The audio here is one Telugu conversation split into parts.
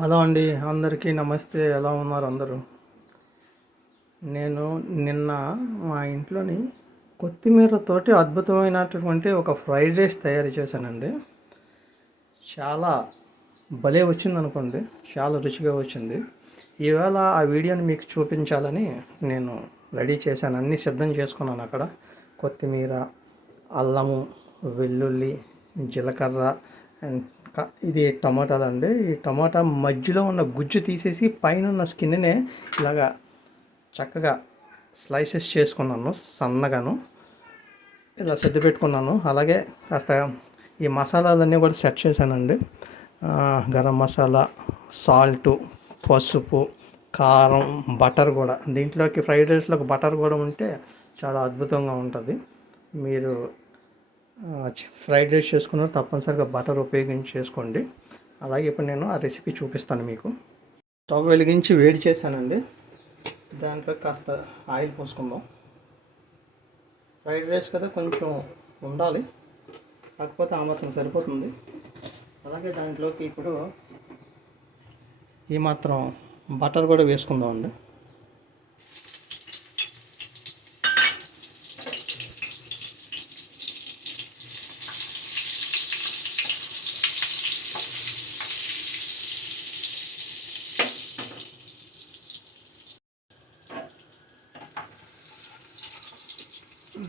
హలో అండి, అందరికీ నమస్తే. ఎలా ఉన్నారు అందరూ? నేను నిన్న మా ఇంట్లోని కొత్తిమీరతోటి అద్భుతమైనటువంటి ఒక ఫ్రైడ్ రైస్ తయారు చేశానండి. చాలా భలే వచ్చింది అనుకోండి, చాలా రుచిగా వచ్చింది. ఈవేళ ఆ వీడియోని మీకు చూపించాలని నేను రెడీ చేశాను. అన్నీ సిద్ధం చేసుకున్నాను. అక్కడ కొత్తిమీర, అల్లము, వెల్లుల్లి, జీలకర్ర అండ్ ఇది టమాటాలు అండి. ఈ టమాటా మధ్యలో ఉన్న గుజ్జు తీసేసి పైన ఉన్న స్కిన్నే ఇలాగా చక్కగా స్లైసెస్ చేసుకున్నాను, సన్నగాను ఇలా సర్ది పెట్టుకున్నాను. అలాగే కాస్త ఈ మసాలాలన్నీ కూడా సెట్ చేశానండి. గరం మసాలా, సాల్టు, పసుపు, కారం, బటర్ కూడా. దీంట్లోకి ఫ్రైడ్ రైస్లోకి బటర్ కూడా ఉంటే చాలా అద్భుతంగా ఉంటుంది. మీరు ఫ్రైడ్ రైస్ చేసుకున్నారు తప్పనిసరిగా బటర్ ఉపయోగించి చేసుకోండి. అలాగే ఇప్పుడు నేను ఆ రెసిపీ చూపిస్తాను మీకు. స్టవ్ వెలిగించి వేడి చేశానండి. దాంట్లో కాస్త ఆయిల్ పోసుకుందాం. ఫ్రైడ్ రైస్ కదా కొంచెం ఉండాలి, కాకపోతే ఆ మాత్రం సరిపోతుంది. అలాగే దాంట్లోకి ఇప్పుడు ఈ మాత్రం బటర్ కూడా వేసుకుందామండి.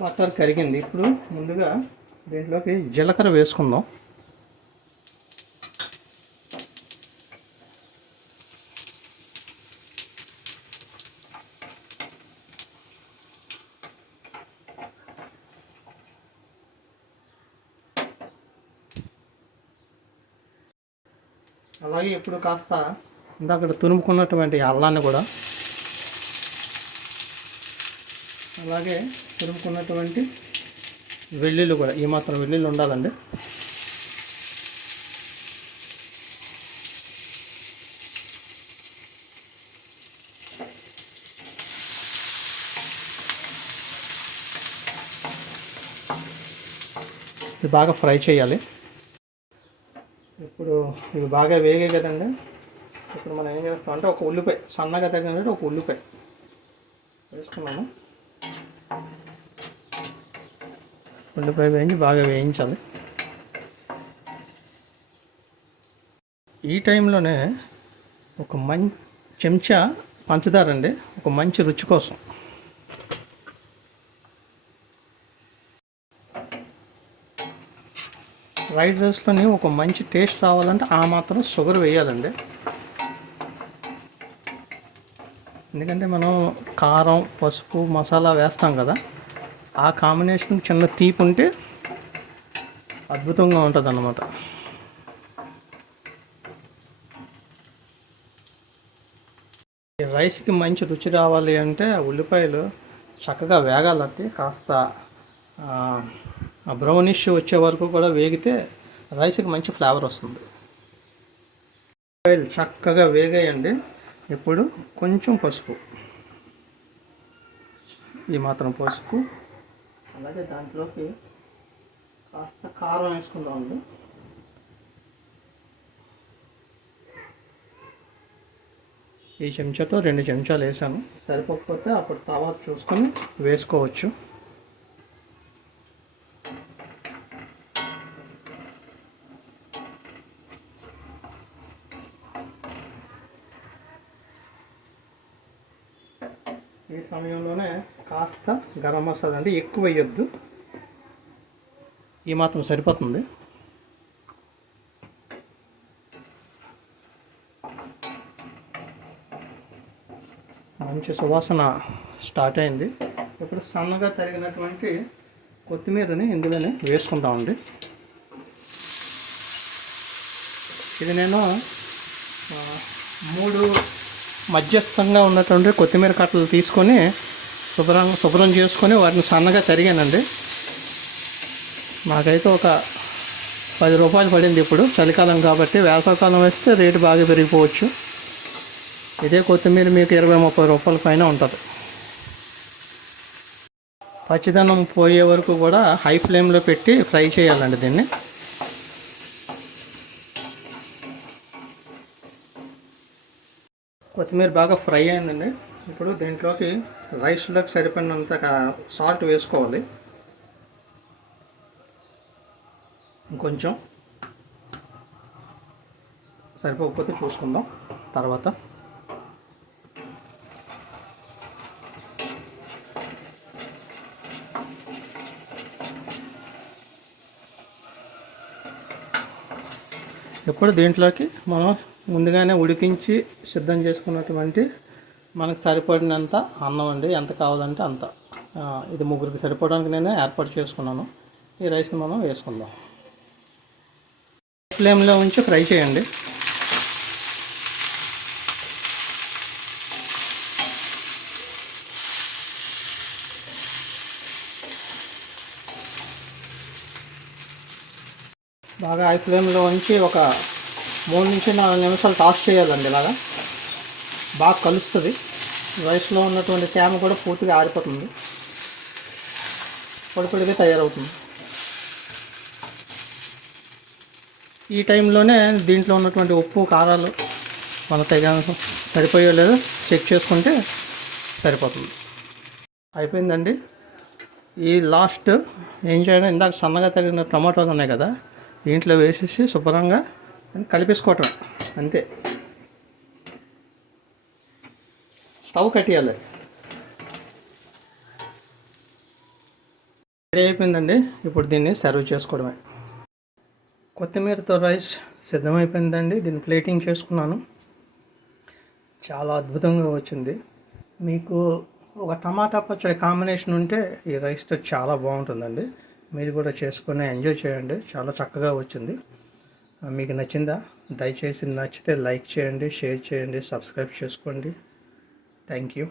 బటర్ కరిగింది. ఇప్పుడు ముందుగా దీంట్లోకి జీలకర్ర వేసుకుందాం. అలాగే ఇప్పుడు కాస్త ఇందాక తురుముకున్నటువంటి అల్లాన్ని కూడా, అలాగే తురుముకున్నటువంటి వెల్లుల్లి కూడా, ఈ మాత్రం వెల్లుల్లి ఉండాలండి. ఇది బాగా ఫ్రై చేయాలి. ఇప్పుడు ఇవి బాగా వేగాయి కదండి. ఇప్పుడు మనం ఏం చేస్తాం అంటే ఒక ఉల్లిపాయ, సన్నగా తగినట్టు ఒక ఉల్లిపాయ వేసుకున్నాము. ఉల్లిపాయ వేయించి బాగా వేయించాలి. ఈ టైంలోనే ఒక చెంచా పంచదార అండి, ఒక మంచి రుచి కోసం. ఫ్రైడ్ రైస్లోని ఒక మంచి టేస్ట్ రావాలంటే ఆ మాత్రం షుగర్ వేయాలండి. ఎందుకంటే మనం కారం, పసుపు, మసాలా వేస్తాం కదా, ఆ కాంబినేషన్ చిన్న తీపి ఉంటే అద్భుతంగా ఉంటుంది అన్నమాట. ఈ రైస్కి మంచి రుచి రావాలి అంటే ఉల్లిపాయలు చక్కగా వేగాలంటే కాస్త బ్రౌనిష్ వచ్చే వరకు కూడా వేగితే రైస్కి మంచి ఫ్లేవర్ వస్తుంది. ఉల్లిపాయలు చక్కగా వేగాయండి. ఇప్పుడు కొంచెం పసుపు, ఈ మాత్రం పసుపు, అలాగే దాంట్లోకి కాస్త కారం వేసుకుందామండి. ఈ చెంచాతో 2 చెంచాలు వేసాను. సరిపోకపోతే అప్పుడు తర్వాత చూసుకొని వేసుకోవచ్చు. ఈ సమయంలోనే కాస్త గరం మసాలా అండి, ఎక్కువ వేయొద్దు, ఈ మాత్రం సరిపోతుంది. మంచి సువాసన స్టార్ట్ అయింది. ఇప్పుడు సన్నగా తరిగినటువంటి కొత్తిమీరని ఇందులోనే వేసుకుందామండి. ఇది నేను 3 మధ్యస్థంగా ఉన్నటువంటి కొత్తిమీర కట్టలు తీసుకొని శుభ్రం చేసుకొని వాటిని సన్నగా తరిగానండి. నాకైతే ఒక 10 రూపాయలు పడింది. ఇప్పుడు చలికాలం కాబట్టి, వేసవికాలం వేస్తే రేటు బాగా పెరిగిపోవచ్చు. ఇదే కొత్తిమీర మీకు 20-30 రూపాయల పైన ఉంటుంది. పచ్చిదనం పోయే వరకు కూడా హై ఫ్లేమ్లో పెట్టి ఫ్రై చేయాలండి దీన్ని. కొత్తిమీర బాగా ఫ్రై అయిందండి. ఇప్పుడు దీంట్లోకి రైస్లోకి సరిపడినంత సాల్ట్ వేసుకోవాలి. ఇంకొంచెం సరిపోకపోతే చూసుకుందాం తర్వాత. ఇప్పుడు దీంట్లోకి మనం ముందుగానే ఉడికించి సిద్ధం చేసుకున్నటువంటి మనకు సరిపడినంత అన్నం అండి, ఎంత కావాలంటే అంత. ఇది ముగ్గురికి సరిపోవడానికి నేను ఏర్పాటు చేసుకున్నాను. ఈ రైస్ని మనం వేసుకుందాం. ఫ్లేమ్లో ఉంచి ఫ్రై చేయండి. బాగా హై ఫ్లేమ్లో ఉంచి ఒక 3 నుంచి 4 నిమిషాలు టాస్ చేయాలండి. ఇలాగా బాగా కలుస్తుంది. రైస్లో ఉన్నటువంటి తేమ కూడా పూర్తిగా ఆరిపోతుంది, పొడిగా తయారవుతుంది. ఈ టైంలోనే దీంట్లో ఉన్నటువంటి ఉప్పు కారాలు మన సరిపోయో లేదో చెక్ చేసుకుంటే సరిపోతుంది. అయిపోయిందండి. ఈ లాస్ట్ ఏం చేయాలి, ఇందాక సన్నగా తగిన టమాటాలు ఉన్నాయి కదా, దీంట్లో వేసేసి శుభ్రంగా కలిపేసుకోవటం అంతే. స్టవ్ కట్టేయాలి. రెడీ అయిపోయిందండి. ఇప్పుడు దీన్ని సర్వ్ చేసుకోవడమే. కొత్తిమీరతో రైస్ సిద్ధమైపోయిందండి. దీన్ని ప్లేటింగ్ చేసుకున్నాను. చాలా అద్భుతంగా వచ్చింది. మీకు ఒక టమాటా పచ్చడి కాంబినేషన్ ఉంటే ఈ రైస్తో చాలా బాగుంటుందండి. మీరు కూడా చేసుకొని ఎంజాయ్ చేయండి. చాలా చక్కగా వచ్చింది. మీకు నచ్చిందా? దయచేసి నచ్చితే లైక్ చేయండి, షేర్ చేయండి, సబ్స్క్రైబ్ చేసుకోండి. Thank you.